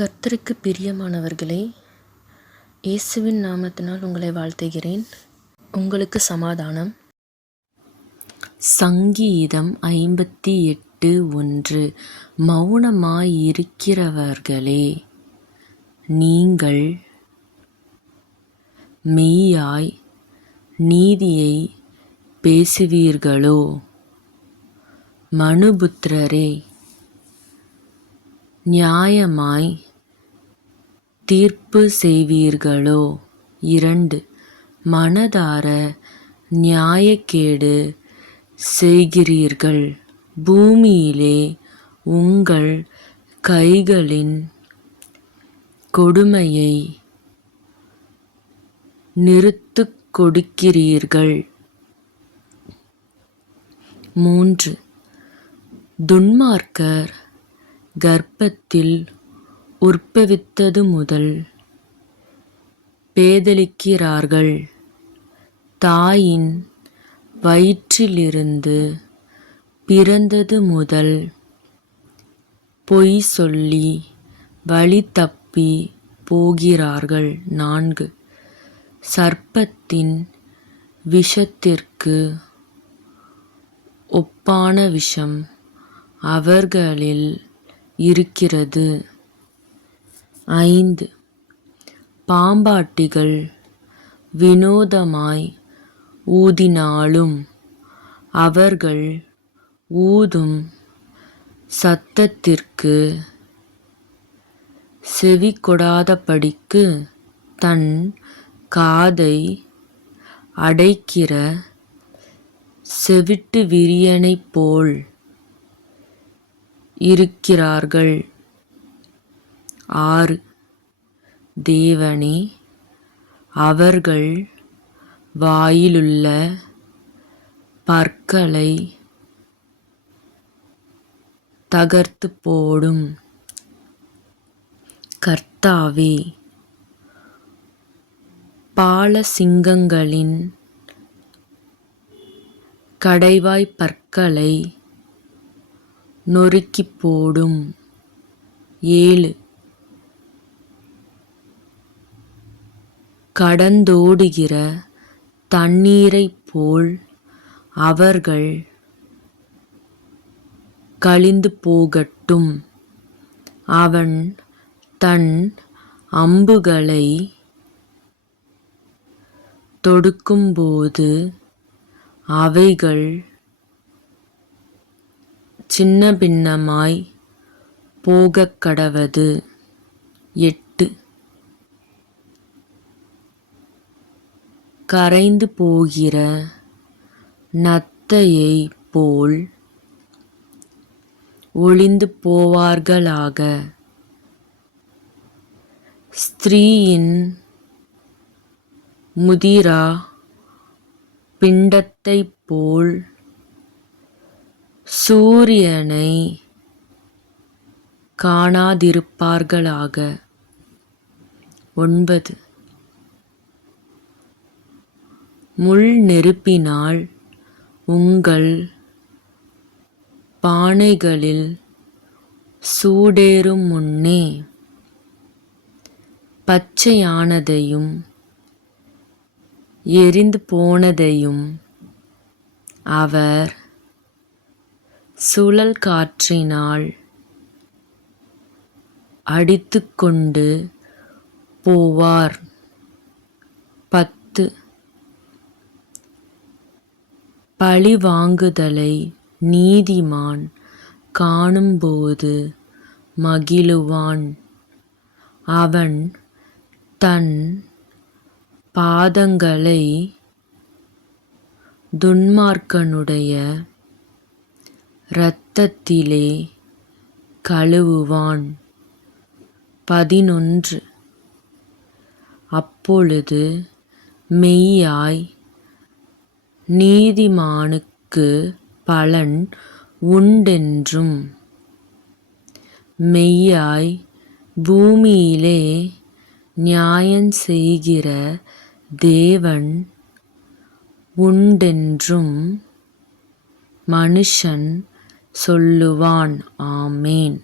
கர்த்தருக்கு பிரியமானவர்களே, இயேசுவின் நாமத்தினால் உங்களை வாழ்த்துகிறேன். உங்களுக்கு சமாதானம். சங்கீதம் 58:1. மௌனமாயிருக்கிறவர்களே, நீங்கள் மெய்யாய் நீதியை பேசுவீர்களோ? மனுபுத்திரரே, நியாயமாய் தீர்ப்பு செய்வீர்களோ? 2. மனதார நியாயக்கேடு செய்கிறீர்கள். பூமியிலே உங்கள் கைகளின் கொடுமையை நிறுத்துக் கொடுக்கிறீர்கள். 3. துன்மார்க்கர் கர்ப்பத்தில் உற்பவித்தது முதல் பேதலிக்கிறார்கள். தாயின் வயிற்றிலிருந்து பிறந்தது முதல் பொய் சொல்லி வழி தப்பி போகிறார்கள். 4. சர்ப்பத்தின் விஷத்திற்கு ஒப்பான விஷம் அவர்களில் இருக்கிறது. 5. பாம்பாட்டிகள் வினோதமாய் ஊதினாலும் அவர்கள் ஊதும் சத்தத்திற்கு செவிகொடாதபடிக்கு தன் காதை அடைக்கிற செவிட்டு விரியனைப் போல் இருக்கிறார்கள். 6. தேவனே, அவர்கள் வாயிலுள்ள பற்களை தகர்த்துப் போடும். கர்த்தாவே, பாலசிங்கங்களின் கடைவாய்ப் பற்களை நொறுக்கிப் போடும். 7. கடந்தோடுகிற தண்ணீரைப் போல் அவர்கள் கழிந்து போகட்டும். அவன் தன் அம்புகளை தொடுக்கும்போது அவைகள் சின்னபின்னமாய் போகக்கடவது. 8. கரைந்து போகிற நத்தையைப் போல் ஒழிந்து போவார்களாக. ஸ்திரீயின் முதிரா பிண்டத்தைப் போல் சூரியனை காணாதிருப்பார்களாக. 9. முள் நெருப்பினால் உங்கள் பானைகளில் சூடேறும் முன்னே பச்சையானதையும் எரிந்து போனதையும் அவர் சுழல் காற்றினால் அடித்துக்கொண்டு போவார். 10. பழிவாங்குதலை நீதிமான் காணும்போது மகிழுவான். அவன் தன் பாதங்களை துன்மார்க்கனுடைய இரத்தத்திலே கழுவுவான். 11. அப்பொழுது மெய்யாய் நீதிமானுக்கு பலன் உண்டென்றும் மெய்யாய் பூமியிலே நியாயஞ்செய்கிற தேவன் உண்டென்றும் மனுஷன் சொல்லுவான். ஆமென்.